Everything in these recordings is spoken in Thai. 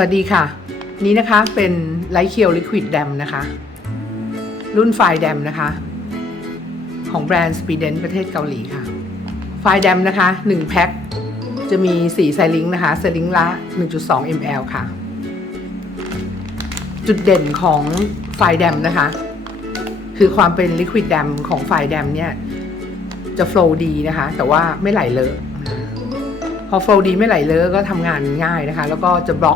วัสดีค่ะ นี้นะคะเป็นไลท์เคียวลิควิดแดมนะคะ รุ่นไฟแดมนะคะ ของแบรนด์ Speeden ประเทศเกาหลีค่ะ ไฟแดมนะคะ1แพ็คจะมี 4 ไซลิงนะคะ ไซลิงละ 1.2 ml ค่ะ จุดเด่นของไฟแดมนะคะ คือความเป็นลิควิดแดมของไฟแดมเนี่ย จะโฟล์ดีนะคะ แต่ว่าไม่ไหลเลอะพอโฟล์ดีไม่ไหลเลอะก็ทำงานง่ายนะคะ แล้วก็จะบล็อก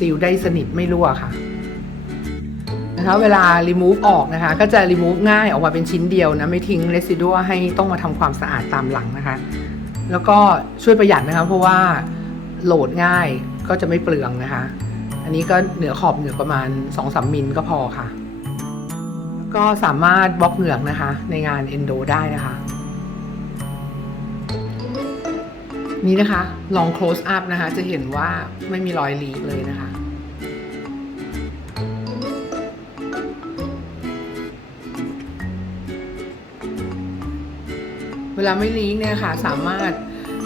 ซีลได้สนิทไม่รั่วค่ะนะคะเวลา remove ออกนะคะ ก็จะ remove ง่ายออกมาเป็นชิ้นเดียวนะ ไม่ทิ้ง residue ให้ต้องมาทำความสะอาดตามหลังนะคะ แล้วก็ช่วยประหยัดนะคะ เพราะว่าโหลดง่ายก็จะไม่เปลืองนะคะ อันนี้ก็เหนือขอบเหนือประมาณ 2-3มิลก็พอค่ะ ก็สามารถบล็อกเหงือกนะคะ ในงาน endo ได้นะคะ นี่นะคะลอง close up นะคะ จะเห็นว่าไม่มีรอยลีกเลยนะคะ วลาไม่ลีกเนี่ยค่ะสามารถ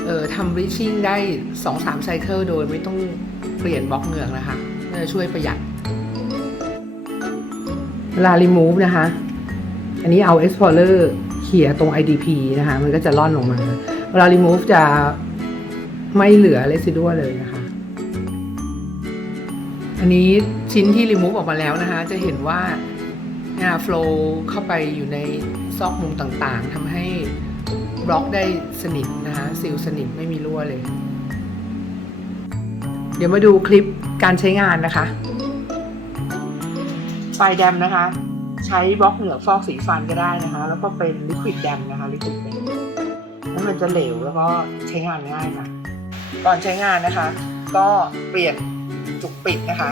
ออทำ bleaching ได้ 2-3 ไซเคิลโดยไม่ต้องเปลี่ยนบล็อกเหงือกนะคะช่วยประหยัด เวลา remove นะคะ อันนี้เอา explorer เขี่ยตรง IDP นะคะ มันก็จะล่อนลงมา เวลา remove จะไม่เหลือ residue เลยนะคะ อันนี้ชิ้นที่ remove ออกมาแล้วนะคะ จะเห็นว่าเนี่ย flow เข้าไปอยู่ในซอกมุมต่างๆทำให้ บล็อกได้สนิทนะคะซีลสนิทไม่มีรั่วเลย เดี๋ยวมาดูคลิปการใช้งานนะคะไฟแดมนะคะ ใช้บล็อกเหงือฟอกสีฟันก็ได้นะคะ แล้วก็เป็นลิควิดแดมนะคะลิควิดแดมแล้วมันจะเหลวแล้วก็ใช้งานง่ายค่ะก่อนใช้งานนะคะ ก็เปลี่ยนจุกปิดนะคะ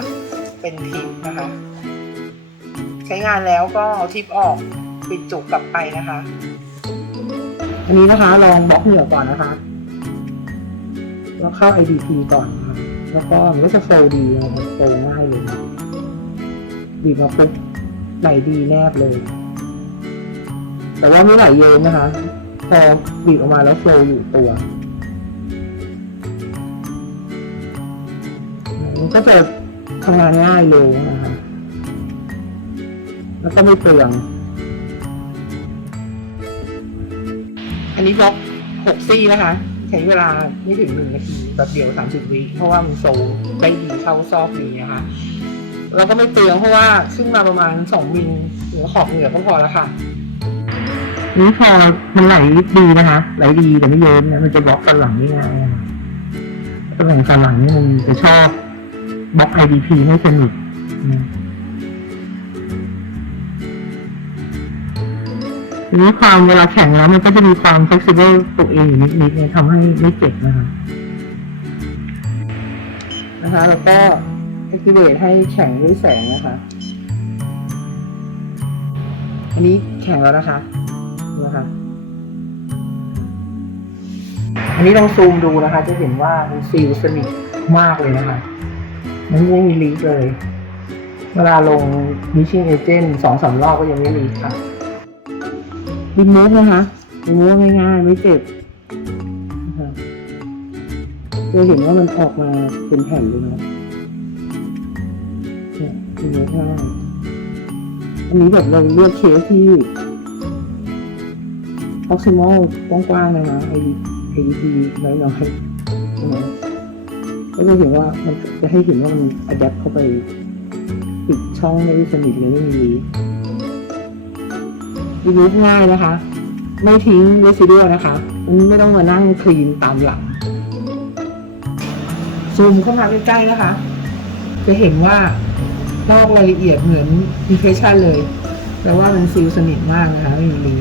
เป็นทิปนะคะ ใช้งานแล้วก็เอาทิปออกปิดจุกกลับไปนะคะ อันนี้นะคะลองบล็อกเหงือก่อนนะคะ แล้วเข้า IDP ก่อนนะคะแล้วก็มันก็จะโฟลว์ดีโฟลว์ง่ายเลยนะบีบมาปุ๊บไหลดีแนบเลย แต่ว่าไม่ไหลเยินนะคะ พอบีบออกมาแล้วโฟลว์อยู่ตัวมันก็จะทำงานง่ายเลยนะคะ แล้วก็ไม่เปลือง อันนี้บล็อกหกซี่นะคะ ใช้เวลาไม่ถึงหนึ่งนาทีแบบเดียวสามสิบวิเพราะว่ามันโซได้ดีเข้าซอกดีนะคะแล้วก็ไม่เปลืองเพราะว่าขึ้นมาประมาณสองมิลหรือขอบเหนือก็พอแล้วค่ะนี่พอมันไหลดีนะคะ ไหลดีแต่ไม่เยินนะมันจะบล็อกสันหลังได้ง่ายนะคะตำแหน่งสันหลังนี่มันจะชอบบล็อก IDP ให้สนิทนะ ทีนี้ความเวลาแข่งแล้ว มันก็จะมีความ flexible ตัวเองอยู่นิดๆเนี่ยทำให้ไม่เจ็บนะคะนะคะ แล้วก็ activate ให้แข่งด้วยแสงนะคะ อันนี้แข่งแล้วนะคะนะคะ อันนี้ลองซูมดูนะคะ จะเห็นว่ามันซีลสนิทมากเลยนะคะ มันไม่มีลีกเลย เวลาลงมิชชิ่งเอเจนต์สองสามรอบก็ยังไม่ลีกค่ะ ดิมมูฟนะคะดิมมูฟง่ายๆไม่เจ็บนะคะจะเห็นว่ามันออกมาเป็นแผ่นเลยนะเนี่ยดิมมูฟง่ายอันนี้แบบเราเลือกเคสที่ proximal กว้างๆเลยนะไอไอดีน้อยๆใช่ไหมก็จะเห็นว่ามันจะให้เห็นว่ามัน adapt เข้าไปปิดช่องไม่ได้สนิทเลยไม่มี รีวิวง่ายนะคะ ไม่ทิ้ง residual นะคะมันไม่ต้องมานั่งคลีนตามหลังซูมเข้ามาใกล้ๆนะคะ จะเห็นว่าลอกรายละเอียดเหมือน impression เลย แต่ว่ามันซีลสนิทมากนะคะไม่มีรี